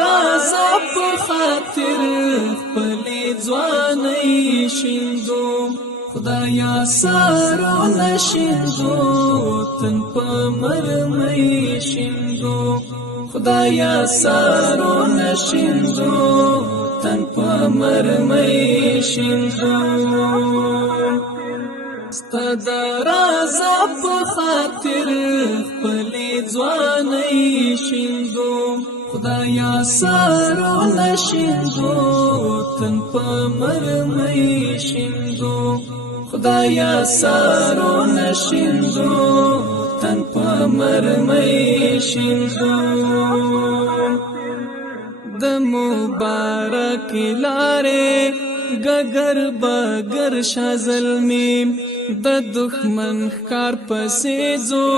رازا په خاطر خپلې ځوانۍ شیندوم خدایا سارو نشیندو تن په مرمۍ شیندوم خدایا سارو نشیندو تن په مرمۍ شیندوم ستا د رازا په خاطر خپلې ځوانۍ شیندوم خدایا سارو نشیندو تن په مرمۍ شیندوم خدایا سارو نشیندو تن په مرمۍ شیندوم د مبارک لارې گگر بگر شازلمیم د دښمن ښکار پسې ځو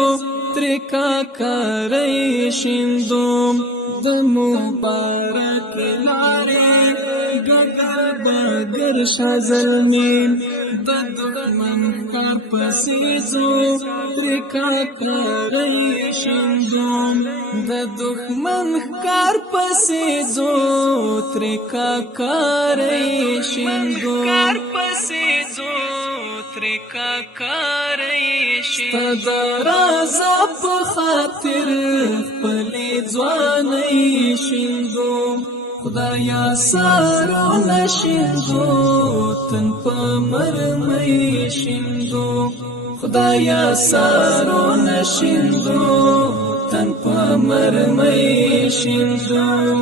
ترکا کاری شیندوم د مبارک لارې گگر بگر شازلمیم د دښمن ښکار پسې ځو ترکا کاری شیندوم د دښمن ښکار پسې ځو ترکا کاری شیندوم ستا د رازا په خاطر خپلې ځوانۍ شیندوم خدایا سارو نشیندو تن په مرمۍ شیندوم خدایا سارو نشیندو تن په مرمۍ شیندوم